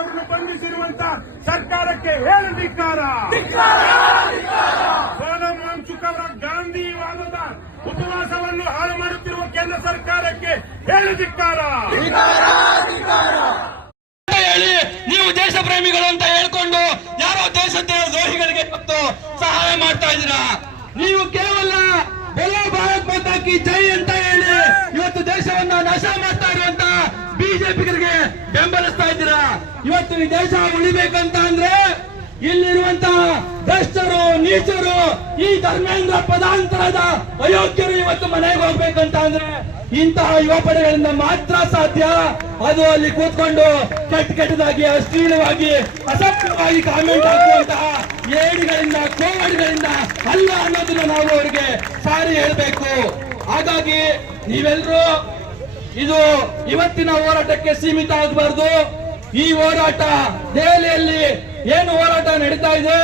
ಅವರನ್ನು ಬಂಧಿಸಿರುವಂತ ಸರ್ಕಾರಕ್ಕೆ ಹೇಳು ಧಿಕ್ಕಾರ. ಸೋನಂ ವಾಂಗ್ಚುಕ್ ಅವರ ಗಾಂಧಿವಾದದ ಉಪವಾಸವನ್ನು ಹಾಳು ಮಾಡುತ್ತಿರುವ ಕೇಂದ್ರ ಸರ್ಕಾರಕ್ಕೆ ಹೇಳು ಧಿಕ್ಕಾರ. ಹೇಳಿ ನೀವು ದೇಶ ಪ್ರೇಮಿಗಳು ಅಂತ ಹೇಳ್ಕೊಂಡು ಯಾರೋ ದೇಶದ ದ್ರೋಹಿಗಳಿಗೆ ಇವತ್ತು ಸಹಾಯ ಮಾಡ್ತಾ ಇದ್ದೀರಾ. ನೀವು ಕೇವಲ ಬೋಲೋ ಭಾರತ್ ಮಾತಾ ಕಿ ಜೈ ಅಂತ ಹೇಳಿ ಇವತ್ತು ದೇಶವನ್ನ ನಾಶ ಮಾಡ್ತಾ ಇರುವಂತ ಬಿಜೆಪಿಗರಿಗೆ ಬೆಂಬಲಿಸ್ತಾ ಇದ್ದೀರಾ. ಇವತ್ತು ಈ ದೇಶ ಉಳಿಬೇಕಂತ ಅಂದ್ರೆ ಇಲ್ಲಿರುವಂತ ಭ್ರಷ್ಟರು, ನೀಚರು, ಈ ಧರ್ಮೇಂದ್ರ ಪದಾಂತರದ ಅಯೋಗ್ಯರು ಇವತ್ತು ಮನೆಗೆ ಹೋಗ್ಬೇಕಂತ ಅಂದ್ರೆ ಇಂತಹ ಯುವ ಪಡೆಗಳಿಂದ ಮಾತ್ರ ಸಾಧ್ಯ. ಅದು ಅಲ್ಲಿ ಕೂತ್ಕೊಂಡು ಕೆಟ್ಟದಾಗಿ, ಅಶ್ಲೀಲವಾಗಿ, ಅಸಭ್ಯವಾಗಿ ಕಾಮೆಂಟ್ ಹಾಕುವಂತಹ ಏಡಿಗಳಿಂದ, ಕೋವಡಿಗಳಿಂದ ಅಲ್ಲ ಅನ್ನೋದನ್ನ ನಾವು ಅವರಿಗೆ ಸಾರಿ ಹೇಳ್ಬೇಕು. ಹಾಗಾಗಿ ನೀವೆಲ್ಲರೂ ಇದು ಇವತ್ತಿನ ಹೋರಾಟಕ್ಕೆ ಸೀಮಿತ ಆಗಬಾರ್ದು. ಈ ಹೋರಾಟ ದೆಹಲಿಯಲ್ಲಿ ಏನು ಹೋರಾಟ ನಡೀತಾ ಇದೆ